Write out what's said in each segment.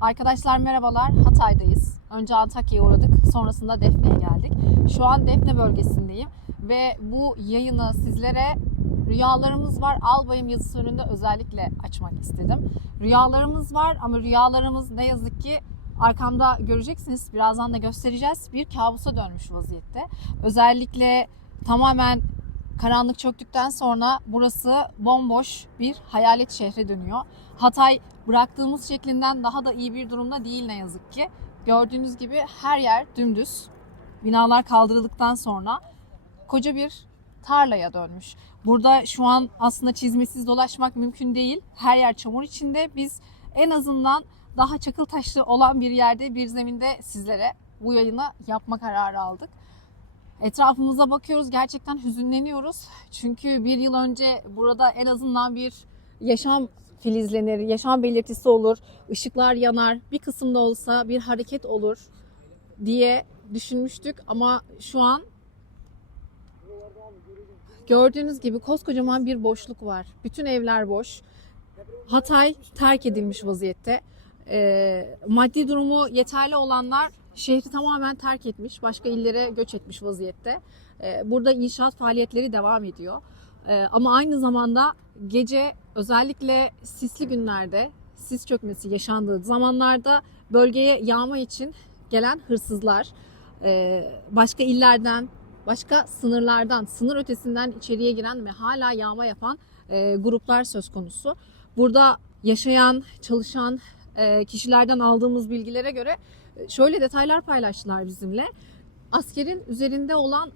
Arkadaşlar merhabalar, Hatay'dayız. Önce Antakya'ya uğradık, sonrasında Defne'ye geldik. Şu an Defne bölgesindeyim ve bu yayını sizlere rüyalarımız var. Albayım yazısı önünde özellikle açmak istedim. Rüyalarımız var ama rüyalarımız ne yazık ki arkamda göreceksiniz, birazdan da göstereceğiz. Bir kabusa dönmüş vaziyette. Özellikle tamamen karanlık çöktükten sonra burası bomboş bir hayalet şehre dönüyor. Hatay bıraktığımız şeklinden daha da iyi bir durumda değil ne yazık ki. Gördüğünüz gibi her yer dümdüz. Binalar kaldırıldıktan sonra koca bir tarlaya dönmüş. Burada şu an aslında çizmesiz dolaşmak mümkün değil. Her yer çamur içinde. Biz en azından daha çakıl taşlı olan bir yerde, bir zeminde sizlere bu yayını yapma kararı aldık. Etrafımıza bakıyoruz, gerçekten hüzünleniyoruz. Çünkü bir yıl önce burada en azından bir yaşam filizlenir, yaşam belirtisi olur, ışıklar yanar, bir kısımda olsa bir hareket olur diye düşünmüştük. Ama şu an gördüğünüz gibi koskocaman bir boşluk var. Bütün evler boş. Hatay terk edilmiş vaziyette. Maddi durumu yeterli olanlar şehri tamamen terk etmiş, başka illere göç etmiş vaziyette. Burada inşaat faaliyetleri devam ediyor. Ama aynı zamanda gece özellikle sisli günlerde, sis çökmesi yaşandığı zamanlarda bölgeye yağma için gelen hırsızlar, başka illerden, başka sınırlardan, sınır ötesinden içeriye giren ve hala yağma yapan gruplar söz konusu. Burada yaşayan, çalışan kişilerden aldığımız bilgilere göre şöyle detaylar paylaştılar bizimle. Askerin üzerinde olan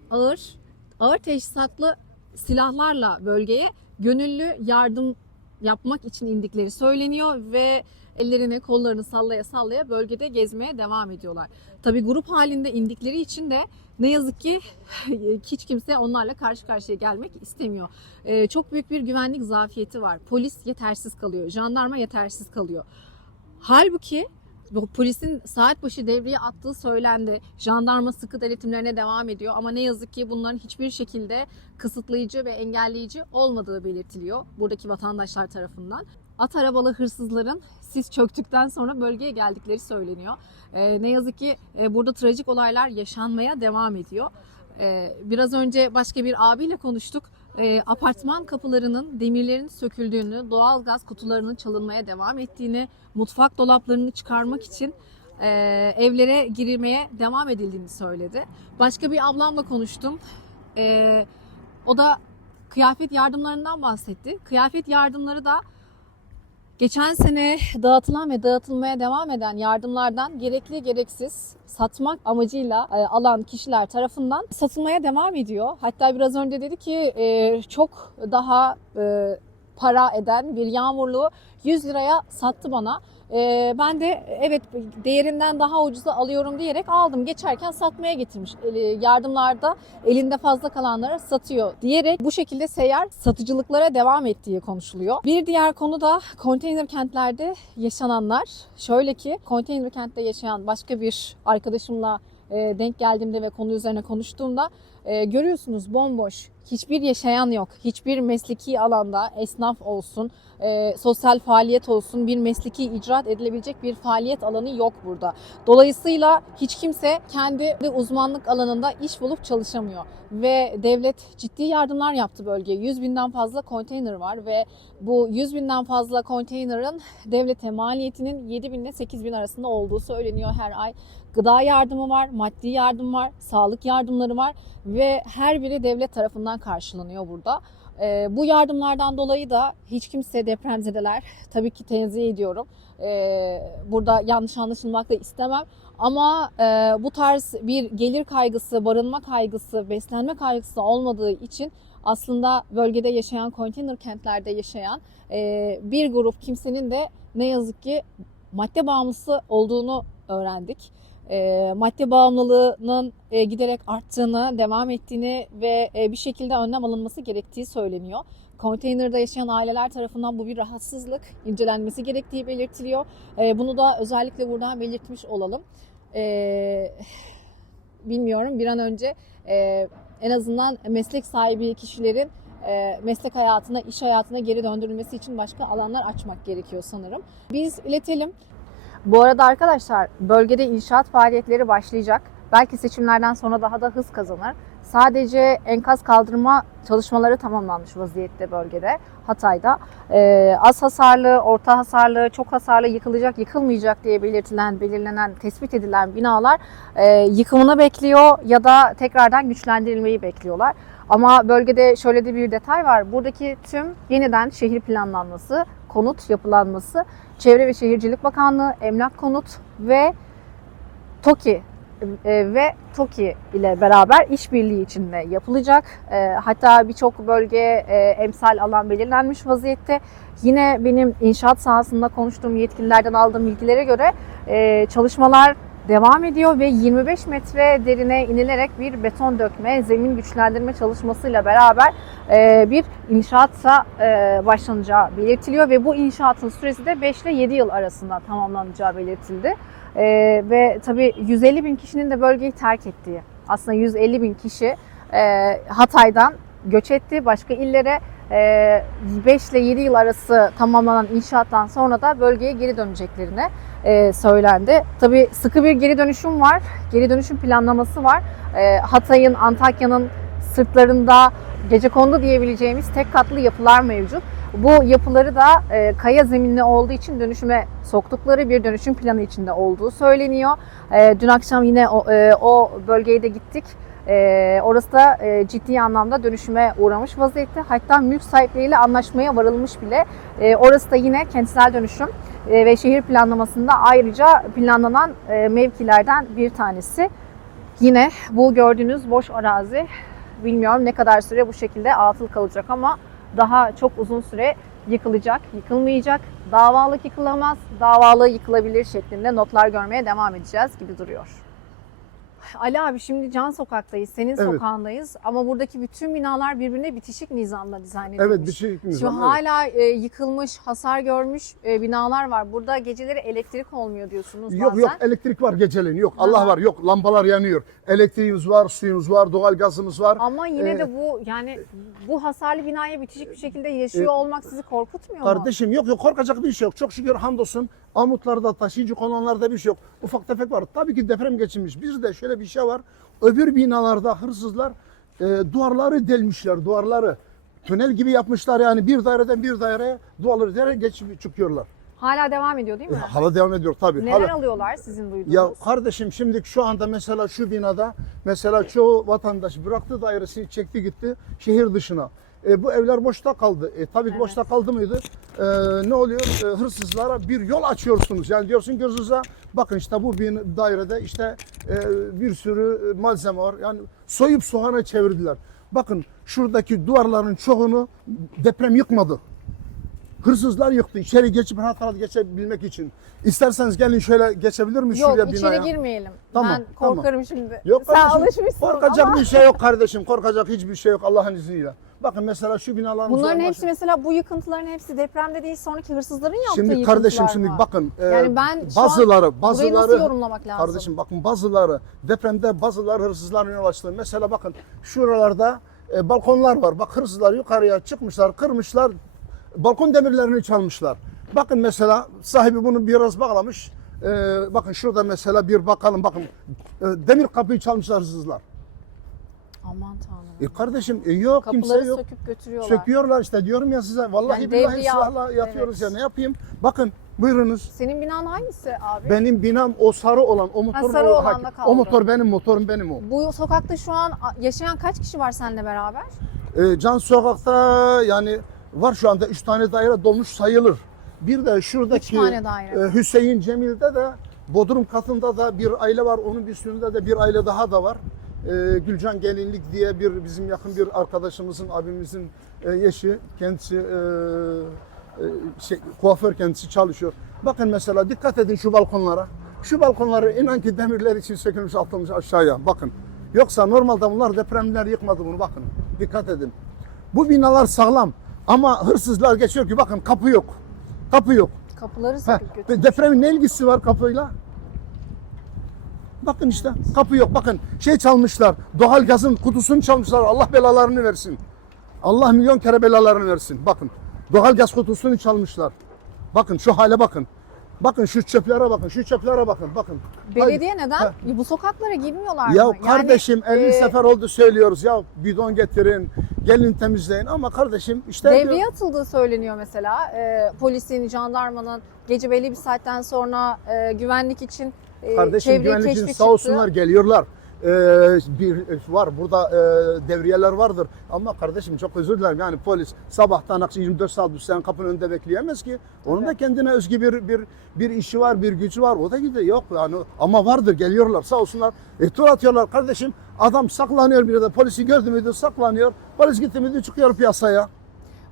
ağır teçhizatlı silahlarla bölgeye gönüllü yardım yapmak için indikleri söyleniyor ve ellerini kollarını sallaya sallaya bölgede gezmeye devam ediyorlar. Tabii grup halinde indikleri için de ne yazık ki hiç kimse onlarla karşı karşıya gelmek istemiyor. Çok büyük bir güvenlik zafiyeti var. Polis yetersiz kalıyor, jandarma yetersiz kalıyor. Halbuki polisin saat başı devreye attığı söylendi. Jandarma sıkı denetimlerine devam ediyor ama ne yazık ki bunların hiçbir şekilde kısıtlayıcı ve engelleyici olmadığı belirtiliyor buradaki vatandaşlar tarafından. At arabalı hırsızların sis çöktükten sonra bölgeye geldikleri söyleniyor. Ne yazık ki burada trajik olaylar yaşanmaya devam ediyor. Biraz önce başka bir abiyle konuştuk. Apartman kapılarının demirlerin söküldüğünü, doğalgaz kutularının çalınmaya devam ettiğini, mutfak dolaplarını çıkarmak için evlere girilmeye devam edildiğini söyledi. Başka bir ablamla konuştum. O da kıyafet yardımlarından bahsetti. Kıyafet yardımları da geçen sene dağıtılan ve dağıtılmaya devam eden yardımlardan gerekli gereksiz satmak amacıyla alan kişiler tarafından satılmaya devam ediyor. Hatta biraz önce dedi ki çok daha para eden bir yağmurluğu 100 liraya sattı bana. Ben de evet değerinden daha ucuza alıyorum diyerek aldım. Geçerken satmaya getirmiş. Yardımlarda elinde fazla kalanlara satıyor diyerek bu şekilde seyyar satıcılıklara devam ettiği konuşuluyor. Bir diğer konu da konteyner kentlerde yaşananlar. Şöyle ki konteyner kentte yaşayan başka bir arkadaşımla denk geldiğimde ve konu üzerine konuştuğumda görüyorsunuz bomboş. Hiçbir yaşayan yok. Hiçbir mesleki alanda esnaf olsun, sosyal faaliyet olsun, bir mesleki icraat edilebilecek bir faaliyet alanı yok burada. Dolayısıyla hiç kimse kendi uzmanlık alanında iş bulup çalışamıyor. Ve devlet ciddi yardımlar yaptı bölgeye. 100 binden fazla konteyner var ve bu 100 binden fazla konteynerin devlete maliyetinin 7 bin ile 8 bin arasında olduğu söyleniyor her ay. Gıda yardımı var, maddi yardım var, sağlık yardımları var ve her biri devlet tarafından karşılanıyor burada. Bu yardımlardan dolayı da hiç kimse depremzedeler tabii ki tenzih ediyorum. Burada yanlış anlaşılmak da istemem. Ama bu tarz bir gelir kaygısı, barınma kaygısı, beslenme kaygısı olmadığı için aslında bölgede yaşayan, konteyner kentlerde yaşayan bir grup kimsenin de ne yazık ki madde bağımlısı olduğunu öğrendik. Madde bağımlılığının giderek arttığını, devam ettiğini ve bir şekilde önlem alınması gerektiği söyleniyor. Konteynerde yaşayan aileler tarafından bu bir rahatsızlık, incelenmesi gerektiği belirtiliyor. Bunu da özellikle buradan belirtmiş olalım. Bilmiyorum, bir an önce en azından meslek sahibi kişilerin meslek hayatına, iş hayatına geri döndürülmesi için başka alanlar açmak gerekiyor sanırım. Biz iletelim. Bu arada arkadaşlar bölgede inşaat faaliyetleri başlayacak. Belki seçimlerden sonra daha da hız kazanır. Sadece enkaz kaldırma çalışmaları tamamlanmış vaziyette bölgede, Hatay'da. Az hasarlı, orta hasarlı, çok hasarlı, yıkılacak, yıkılmayacak diye belirlenen, tespit edilen binalar yıkımını bekliyor ya da tekrardan güçlendirilmeyi bekliyorlar. Ama bölgede şöyle de bir detay var. Buradaki tüm yeniden şehir planlanması, konut yapılanması, Çevre ve Şehircilik Bakanlığı, Emlak Konut ve TOKİ ile beraber işbirliği içinde yapılacak. Hatta birçok bölge emsal alan belirlenmiş vaziyette. Yine benim inşaat sahasında konuştuğum yetkililerden aldığım bilgilere göre çalışmalar devam ediyor ve 25 metre derine inilerek bir beton dökme, zemin güçlendirme çalışmasıyla beraber bir inşaata başlanacağı belirtiliyor ve bu inşaatın süresi de 5 ile 7 yıl arasında tamamlanacağı belirtildi. Ve tabii 150 bin kişinin de bölgeyi terk ettiği, aslında 150 bin kişi Hatay'dan göç etti başka illere. 5 ile 7 yıl arası tamamlanan inşaattan sonra da bölgeye geri döneceklerini söylendi. Tabii sıkı bir geri dönüşüm var, geri dönüşüm planlaması var. Hatay'ın, Antakya'nın sırtlarında gecekondu diyebileceğimiz tek katlı yapılar mevcut. Bu yapıları da kaya zeminli olduğu için dönüşüme soktukları bir dönüşüm planı içinde olduğu söyleniyor. Dün akşam yine o bölgeye de gittik. Orası da ciddi anlamda dönüşüme uğramış vaziyette. Hatta mülk sahipleriyle anlaşmaya varılmış bile. Orası da yine kentsel dönüşüm ve şehir planlamasında ayrıca planlanan mevkilerden bir tanesi. Yine bu gördüğünüz boş arazi, bilmiyorum ne kadar süre bu şekilde atıl kalacak ama daha çok uzun süre yıkılacak, yıkılmayacak, davalık yıkılamaz, davalı yıkılabilir şeklinde notlar görmeye devam edeceğiz gibi duruyor. Ali abi şimdi Can Sokak'tayız, senin sokağındayız ama buradaki bütün binalar birbirine bitişik nizamla dizayn edilmiş. Evet, bitişik nizam. Şimdi hala yıkılmış, hasar görmüş binalar var. Burada geceleri elektrik olmuyor diyorsunuz Yok bazen. yok, elektrik var geceleyin, yok Allah var, yok lambalar yanıyor. Elektriğimiz var, suyumuz var, doğal gazımız var. Ama yine de bu hasarlı binaya bitişik bir şekilde yaşıyor olmak sizi korkutmuyor mu? Kardeşim yok korkacak bir şey yok. Çok şükür hamdolsun Amutlarda, taşıyıcı konanlarda bir şey yok. Ufak tefek var. Tabii ki deprem geçirmiş. Bizde şöyle bir şey var. Öbür binalarda hırsızlar duvarları delmişler, duvarları. Tünel gibi yapmışlar yani, bir daireden bir daireye duvarları delerek geçip çıkıyorlar. Hala devam ediyor değil mi? Hala devam ediyor tabii. Neler alıyorlar sizin duyduğunuz? Ya kardeşim şimdi şu anda mesela şu binada mesela çoğu vatandaş bıraktı dairesini, çekti gitti şehir dışına. Bu evler boşta kaldı. Tabii ki boşta kaldı mıydı? Ne oluyor? Hırsızlara bir yol açıyorsunuz. Yani diyorsun gözünüze bakın işte bu bir dairede işte bir sürü malzeme var. Yani soyup soğana çevirdiler. Bakın şuradaki duvarların çoğunu deprem yıkmadı. Hırsızlar yıktı. İçeri geçip rahat geçebilmek için. İsterseniz gelin şöyle geçebilir miyiz şuraya binaya? Yok, içeri girmeyelim. Tamam, Ben korkarım şimdi. Yok Sen kardeşim, alışmışsın korkacak ama. bir şey yok kardeşim. Korkacak hiçbir şey yok Allah'ın izniyle. Bakın mesela şu binaların Bunların hepsi mesela bu yıkıntıların hepsi depremde değil, sonraki hırsızların yaptığı şimdi yıkıntılar kardeşim şimdi mı? bakın Yani ben şu bazıları burayı nasıl yorumlamak lazım? kardeşim bakın bazıları depremde bazıları hırsızların yol açtı. Mesela bakın şuralarda balkonlar var. Bak hırsızlar yukarıya çıkmışlar, kırmışlar. Balkon demirlerini çalmışlar. Bakın mesela sahibi bunu biraz bağlamış. Bakın şurada mesela bir bakalım bakın demir kapıyı çalmışlar hırsızlar. Aman tanrım. Kardeşim yok Kapıları kimse yok. söküp götürüyorlar. Söküyorlar işte diyorum ya size. Vallahi Yani billahi devriye silahla yatıyoruz evet. ya ne yapayım? Bakın buyurunuz. Senin binan hangisi abi? Benim binam o sarı olan o motor. sarı olanda kaldı. O motor benim motorum benim o. Bu sokakta şu an yaşayan kaç kişi var seninle beraber? Can Sokak'ta yani var şu anda 3 tane daire dolmuş sayılır. Bir de şuradaki 3 tane daire. Hüseyin Cemil'de de Bodrum katında da bir aile var. Onun üstünde de bir aile daha da var. Gülcan Gelinlik diye bizim yakın bir arkadaşımızın, abimizin eşi. Kendisi kuaför, kendisi çalışıyor. Bakın mesela dikkat edin şu balkonlara. Şu balkonları inan ki demirler için sökülmüş, atılmış aşağıya. Bakın. Yoksa normalde bunlar depremler yıkmadı bunu bakın. Dikkat edin. Bu binalar sağlam ama hırsızlar geçiyor ki bakın kapı yok. Kapı yok. Kapıları söküp götürüyor. Depremin ne ilgisi var kapıyla? Bakın işte kapı yok. Bakın çalmışlar. Doğal gazın kutusunu çalmışlar. Allah belalarını versin. Allah milyon kere belalarını versin. Bakın doğal gaz kutusunu çalmışlar. Bakın şu hale bakın. Bakın şu çöplere bakın, şu çöplere bakın, bakın. Belediye neden? Ha. Bu sokaklara girmiyorlar Ya mı? kardeşim 50 e, sefer oldu söylüyoruz ya bidon getirin, gelin temizleyin ama kardeşim işte devreye atıldığı söyleniyor mesela. Polisin, jandarmanın gece belli bir saatten sonra güvenlik için kardeşim çevreyi güvenlik için keşfe sağ çıktı. olsunlar geliyorlar. Bir var burada devriyeler vardır ama kardeşim çok özür dilerim yani polis sabahtan akşam 24 saat senin kapının önünde bekleyemez ki. Onun da kendine özgü bir işi var, bir gücü var. O da gidiyor yok yani ama vardır geliyorlar sağ olsunlar. Tur atıyorlar kardeşim. Adam saklanıyor bir de polisi gördü müydü saklanıyor. Polis gitti müydü çıkıyor piyasaya.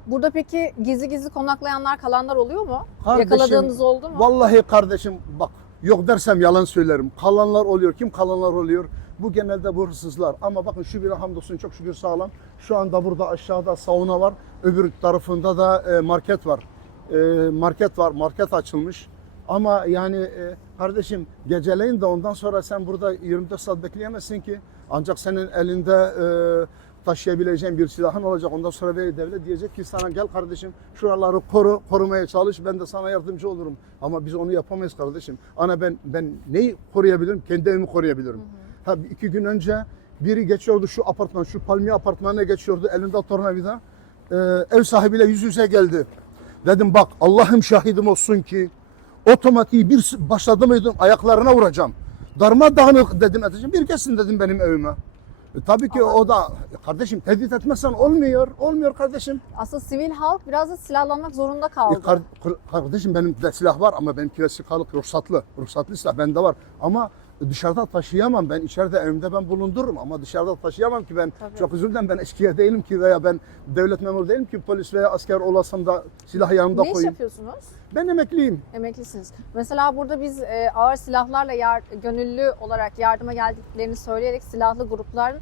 Burada peki gizli gizli konaklayanlar, kalanlar oluyor mu? Kardeşim, Yakaladığınız oldu mu? Vallahi kardeşim bak yok dersem yalan söylerim. Kalanlar oluyor. Kim kalanlar oluyor? Bu genelde bu hırsızlar. Ama bakın şu bina hamdolsun çok şükür sağlam. Şu anda burada aşağıda sauna var. Öbür tarafında da market var. Market var. Market açılmış. Ama yani kardeşim geceleyin de ondan sonra sen burada 24 saat bekleyemezsin ki. Ancak senin elinde taşıyabileceğin bir silahın olacak. Ondan sonra devlet diyecek ki sana gel kardeşim şuraları korumaya çalış. Ben de sana yardımcı olurum. Ama biz onu yapamayız kardeşim. Ana ben neyi koruyabilirim? Kendi evimi koruyabilirim. Ha, 2 gün önce biri geçiyordu şu apartman, şu palmiye apartmanına geçiyordu. Elinde tornavida. Ev sahibiyle yüz yüze geldi. Dedim bak Allah'ım şahidim olsun ki otomatiği bir başladı mıydım ayaklarına vuracağım. Darmadağınık dedim edeceğim. Bir kesin dedim benim evime. Tabii ki o da kardeşim tehdit etmezsen olmuyor. Olmuyor kardeşim. Aslında sivil halk biraz da silahlanmak zorunda kaldı. Kardeşim benim de silah var ama benimki silahlık ruhsatlı. Ruhsatlı silah bende var. Ama dışarıda taşıyamam ben. İçeride evimde ben bulundururum ama dışarıda taşıyamam ki ben. Tabii. Çok özür dilerim ben eşkıya değilim ki veya ben devlet memuru değilim ki polis veya asker olasam da silahı yanımda Ne iş koyayım. yapıyorsunuz? Ben emekliyim. Emeklisiniz. Mesela burada biz ağır silahlarla gönüllü olarak yardıma geldiklerini söyleyerek silahlı grupların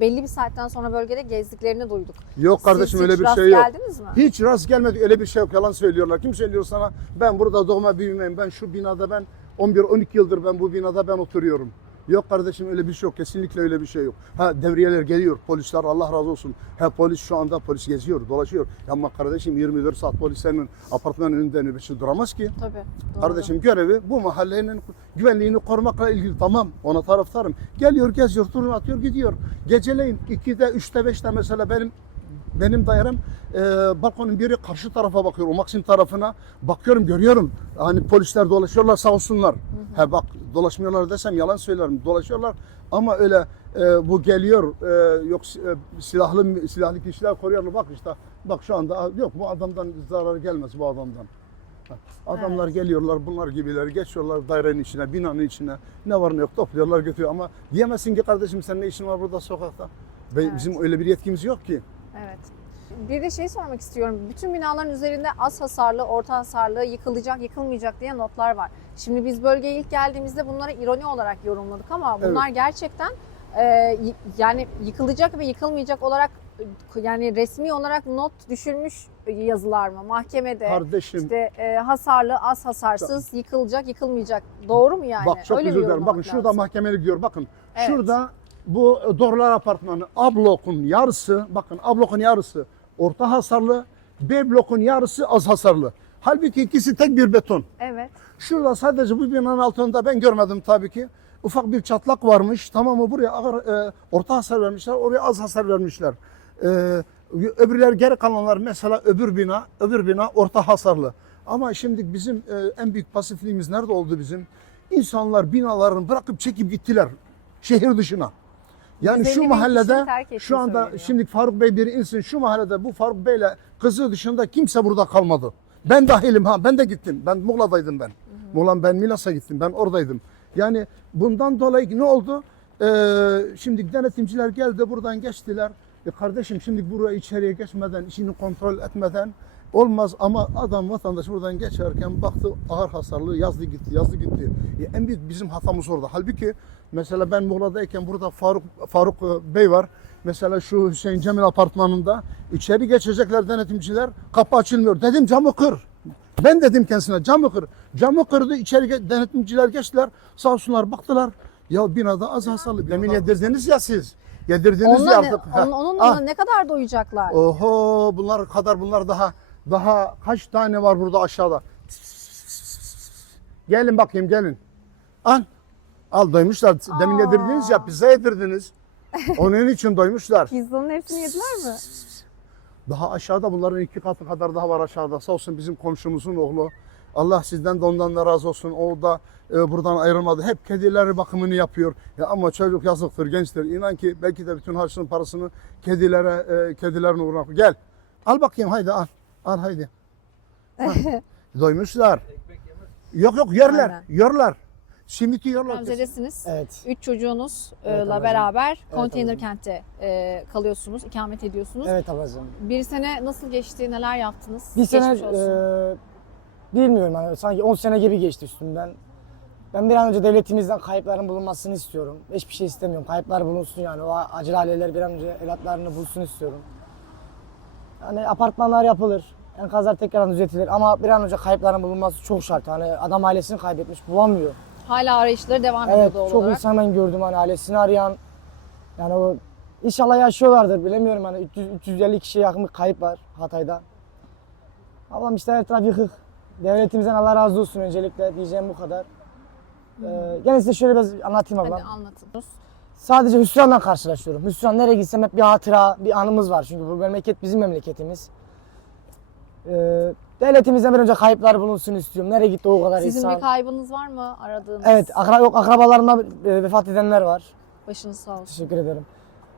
belli bir saatten sonra bölgede gezdiklerini duyduk. Yok kardeşim Siz öyle hiç bir rast şey yok. geldiniz mi? Hiç rast gelmedi öyle bir şey yok. Yalan söylüyorlar. Kim söylüyor sana? Ben burada doğma büyümeyim. Ben şu binada ben 11-12 yıldır ben bu binada ben oturuyorum. Yok kardeşim öyle bir şey yok. Kesinlikle öyle bir şey yok. Ha devriyeler geliyor. Polisler Allah razı olsun. Ha polis şu anda polis geziyor, dolaşıyor. Ama kardeşim 24 saat polislerin apartmanın önünde nöbetçi duramaz ki. Tabii. Doğru. Kardeşim görevi bu mahallenin güvenliğini korumakla ilgili tamam ona taraftarım. Geliyor geziyor turunu atıyor gidiyor. Geceleyin 2'de 3'te 5'te mesela benim dairem balkonun biri karşı tarafa bakıyor. O Maksim tarafına bakıyorum görüyorum. Hani polisler dolaşıyorlar sağ olsunlar. He bak dolaşmıyorlar desem yalan söylerim. Dolaşıyorlar ama öyle bu geliyor yok silahlı kişiler koruyorlar. Bak işte bak şu anda yok bu adamdan zarar gelmez bu adamdan. Adamlar geliyorlar bunlar gibiler geçiyorlar dairenin içine binanın içine ne var ne yok topluyorlar götürüyor ama diyemezsin ki kardeşim sen ne işin var burada sokakta. Bizim öyle bir yetkimiz yok ki. Evet. Bir de şey sormak istiyorum. Bütün binaların üzerinde az hasarlı, orta hasarlı, yıkılacak, yıkılmayacak diye notlar var. Şimdi biz bölgeye ilk geldiğimizde bunları ironi olarak yorumladık ama bunlar gerçekten yani yıkılacak ve yıkılmayacak olarak yani resmi olarak not düşülmüş yazılar mı? Mahkemede Kardeşim, işte hasarlı, az hasarsız, yıkılacak, yıkılmayacak. Doğru mu yani? bak çok Öyle mi özür dilerim. yorumlamak Bakın şurada lazım? mahkemelik diyor. Bakın Evet. şurada bu Dorlar Apartmanı A blokun yarısı bakın A blokun yarısı orta hasarlı B blokun yarısı az hasarlı. Halbuki ikisi tek bir beton. Evet. Şurada sadece bu binanın altında ben görmedim tabii ki. Ufak bir çatlak varmış. Tamam mı? Buraya orta hasar vermişler. Oraya az hasar vermişler. Öbürler geri kalanlar mesela öbür bina orta hasarlı. Ama şimdi bizim en büyük pasifliğimiz nerede oldu bizim? İnsanlar binalarını bırakıp çekip gittiler şehir dışına. Yani 150 şu bin mahallede kişinin terk ettiği şu anda söyleniyor. şimdi Faruk Bey bir insin şu mahallede bu Faruk Bey'le kızı dışında kimse burada kalmadı. Ben dahilim ben de gittim. Ben Muğla'daydım ben. Muğla ben Milas'a gittim. Ben oradaydım. Yani bundan dolayı ne oldu? Şimdi denetimciler geldi buradan geçtiler. Kardeşim şimdi buraya içeriye geçmeden, işini kontrol etmeden olmaz ama adam vatandaş buradan geçerken baktı ağır hasarlı yazdı gitti. En büyük bizim hatamız orada. Halbuki mesela ben Muğla'dayken burada Faruk Bey var. Mesela şu Hüseyin Cemil apartmanında içeri geçecekler denetimciler kapı açılmıyor. Dedim camı kır. Ben dedim kendisine camı kır. Camı kırdı içeri denetimciler geçtiler. Sağ olsunlar baktılar. Ya binada az hasarlı. Demin yedirdiniz ya siz. Yedirdiniz ya artık. Onunla ne kadar doyacaklar? Oho bunlar daha kaç tane var burada aşağıda. Gelin bakayım gelin. Al. Al doymuşlar. Demin yedirdiniz ya pizza yedirdiniz. Onun için doymuşlar. Pizzanın hepsini yediler mi? Daha aşağıda bunların 2 katı kadar daha var aşağıda. Sağ olsun bizim komşumuzun oğlu. Allah sizden de ondan da razı olsun. O da buradan ayrılmadı. Hep kedileri bakımını yapıyor. Ya ama çocuk yazıktır, gençtir. İnan ki belki de bütün harçlığın parasını kedilerin uğruna. Gel. Al bakayım haydi al. Al haydi. Al. Doymuşlar. Yok yerler. Aynen. Yerler. Simiti yerler. Depremzedesiniz. Evet. 3 çocuğunuzla Evet, ablacığım. beraber Evet, konteyner ablacığım. kentte kalıyorsunuz, ikamet ediyorsunuz. Evet ablacığım. Bir sene nasıl geçti, neler yaptınız? Bir sene Geçmiş olsun. bilmiyorum hani sanki 10 sene gibi geçti üstümden. Ben bir an önce devletimizden kayıpların bulunmasını istiyorum. Hiçbir şey istemiyorum. Kayıplar bulunsun yani. O acil aileler bir an önce evlatlarını bulsun istiyorum. Yani apartmanlar yapılır. Enkazlar tekrardan düzeltilir ama bir an önce kayıpların bulunması çok şart. Hani adam ailesini kaybetmiş, bulamıyor. Hala arayışları devam ediyor Evet, doğal çok olarak. insan ben gördüm hani ailesini arayan. Yani o inşallah yaşıyorlardır bilemiyorum hani 350 kişiye yakın bir kayıp var Hatay'da. Allah'ım işte her taraf yıkık. Devletimizden Allah razı olsun öncelikle diyeceğim bu kadar. Gene size şöyle biraz anlatayım ablam. Hadi anlatın. Sadece hüsranla karşılaşıyorum. Hüsran nereye gitsem hep bir hatıra, bir anımız var. Çünkü bu memleket bizim memleketimiz. Devletimizden bir önce kayıplar bulunsun istiyorum. Nereye gitti o kadar Sizin insan? bir kaybınız var mı aradığınız? Evet, akrabalarımda vefat edenler var. Başınız sağ olsun. Teşekkür ederim.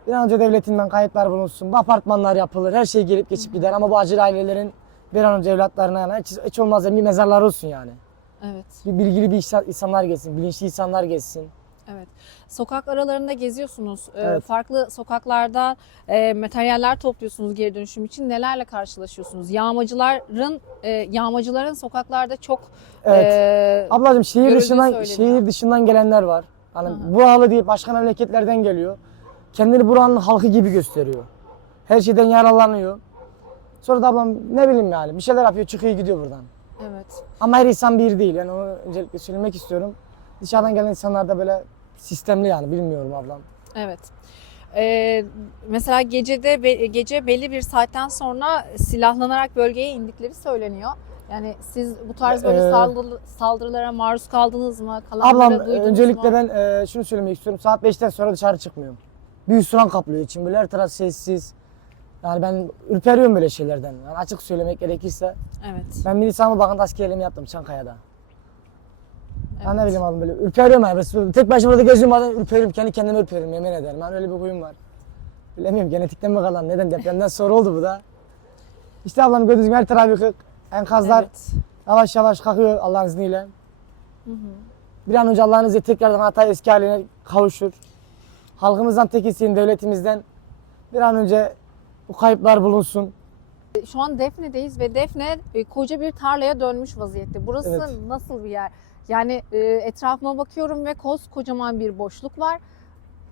Bir an önce devletinden kayıplar bulunsun. Bu apartmanlar yapılır. Her şey gelip geçip gider ama bu acil ailelerin bir an önce evlatlarına yani hiç olmazsa bir mezarlar olsun yani. Evet. Bir bilgili insanlar geçsin, bilinçli insanlar geçsin. Evet. Sokak aralarında geziyorsunuz. Evet. Farklı sokaklarda materyaller topluyorsunuz geri dönüşüm için. Nelerle karşılaşıyorsunuz? Yağmacıların sokaklarda çok Evet. Ablacığım görüldüğü söyleniyor. şehir dışından gelenler var. Hani Hı hı. buralı değil başka memleketlerden geliyor. Kendini buranın halkı gibi gösteriyor. Her şeyden yararlanıyor. Sonra da ablam ne bileyim yani bir şeyler yapıyor çıkıyor gidiyor buradan. evet. Ama her insan bir değil yani onu öncelikle söylemek istiyorum. Dışarıdan gelen insanlar da böyle sistemli yani bilmiyorum ablam. Evet. Mesela gece belli bir saatten sonra silahlanarak bölgeye indikleri söyleniyor. Yani siz bu tarz böyle saldırılara maruz kaldınız mı? Kalanları Ablam duydunuz öncelikle mu? ben şunu söylemek istiyorum. Saat 5'ten sonra dışarı çıkmıyorum. Bir hüsran kaplıyor içim. Böyle her taraf sessiz. Yani ben ürperiyorum böyle şeylerden. Yani açık söylemek gerekirse. Evet. Ben Milli Savunma Bakanlığı askerliğimi yaptım Çankaya'da. Ben ne evet. bileyim ablam böyle ürperiyorum yani. Tek başıma da geziyorum bazen ürperiyorum. Kendi kendime ürperiyorum yemin ederim. Yani öyle bir huyum var. Bilemiyorum genetikten mi kalan neden depremden sonra oldu bu da. İşte ablam gördüğünüz gibi her taraf yıkık. Enkazlar Evet. yavaş yavaş kalkıyor Allah'ın izniyle. Hı hı. Bir an önce Allah'ın izniyle tekrardan Hatay eski haline kavuşur. Halkımızdan tek isteğim devletimizden bir an önce bu kayıplar bulunsun. Şu an Defne'deyiz ve Defne koca bir tarlaya dönmüş vaziyette. Burası Evet. nasıl bir yer? Yani etrafıma bakıyorum ve koskocaman bir boşluk var.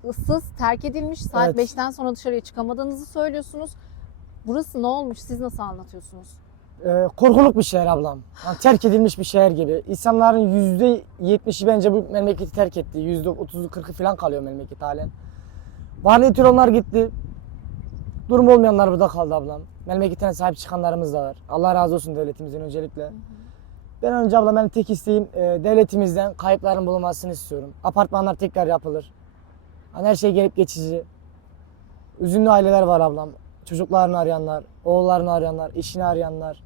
Issız, terk edilmiş. Saat Evet. 5'ten sonra dışarıya çıkamadığınızı söylüyorsunuz. Burası ne olmuş? Siz nasıl anlatıyorsunuz? Korkuluk bir şehir ablam. Yani terk edilmiş bir şehir gibi. İnsanların %70'i bence bu memleketi terk etti. %30'u 40'ı falan kalıyor memleket halen. Varlığı onlar gitti. Durum olmayanlar burada kaldı ablam. Memleketine sahip çıkanlarımız da var. Allah razı olsun devletimizden öncelikle. Ben önce ablam benim tek isteğim devletimizden kayıpların bulunmasını istiyorum. Apartmanlar tekrar yapılır. Hani her şey gelip geçici. Üzünlü aileler var ablam. Çocuklarını arayanlar, oğullarını arayanlar, eşini arayanlar.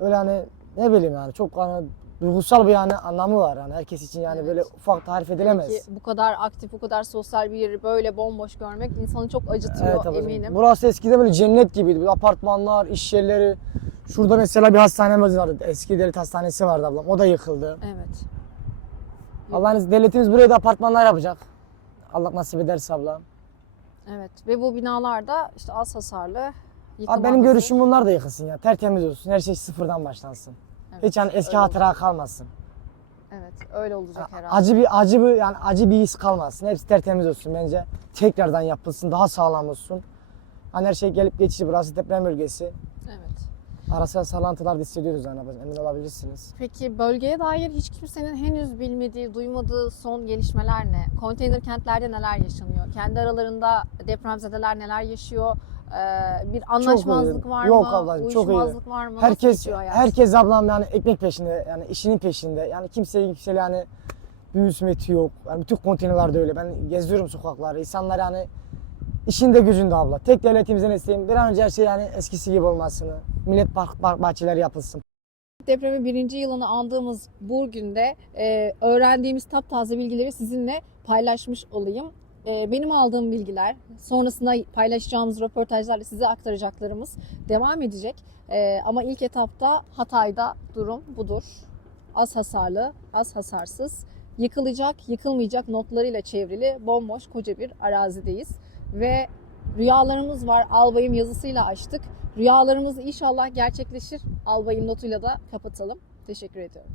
Öyle hani ne bileyim yani çok hani duygusal bir yani anlamı var yani herkes için yani Evet. böyle ufak tarif edilemez. Peki bu kadar aktif, bu kadar sosyal bir yeri böyle bomboş görmek insanı çok acıtıyor Evet ablacığım. eminim. Burası eskiden böyle cennet gibiydi. Böyle apartmanlar, iş yerleri. Şurada mesela bir hastanemiz vardı. Eski devlet hastanesi vardı ablam. O da yıkıldı. Evet. Allah'ın izniyle devletimiz buraya da apartmanlar yapacak. Allah nasip ederse ablam. Evet. Ve bu binalarda işte az hasarlı yıkıma Abi benim hazır. görüşüm bunlar da yıkılsın ya. Tertemiz olsun. Her şey sıfırdan başlansın. Evet, Hiç yani eski öyle hatıra kalmasın. Evet, öyle olacak herhalde. Acı bir his kalmasın. Hepsi tertemiz olsun bence. Tekrardan yapılsın, daha sağlam olsun. Hani her şey gelip geçici. Burası deprem bölgesi. Evet. Ara sıra sallantılar da hissediyoruz yani emin olabilirsiniz. Peki bölgeye dair hiç kimsenin henüz bilmediği, duymadığı son gelişmeler ne? Konteyner kentlerde neler yaşanıyor? Kendi aralarında depremzedeler neler yaşıyor? Bir anlaşmazlık var Yok mı? ablacığım, çok iyi. Uyuşmazlık var mı? Nasıl Herkes geçiyor hayat? herkes ablam yani ekmek peşinde, yani işinin peşinde. Yani kimseyle yani bir husumeti yok. Yani bütün konteynerlerde öyle. Ben geziyorum sokaklarda. İnsanlar yani işinde gücünde abla. Tek devletimizden isteğim bir an önce her şey yani eskisi gibi olmasını. Millet park bahçeleri yapılsın. Depremin 1. yılını andığımız bu günde öğrendiğimiz taptaze bilgileri sizinle paylaşmış olayım. Benim aldığım bilgiler, sonrasında paylaşacağımız röportajlarla size aktaracaklarımız devam edecek. Ama ilk etapta Hatay'da durum budur. Az hasarlı, az hasarsız, yıkılacak, yıkılmayacak notlarıyla çevrili bomboş koca bir arazideyiz. Ve rüyalarımız var. Albayım yazısıyla açtık. Rüyalarımız inşallah gerçekleşir. Albayım notuyla da kapatalım. Teşekkür ediyorum.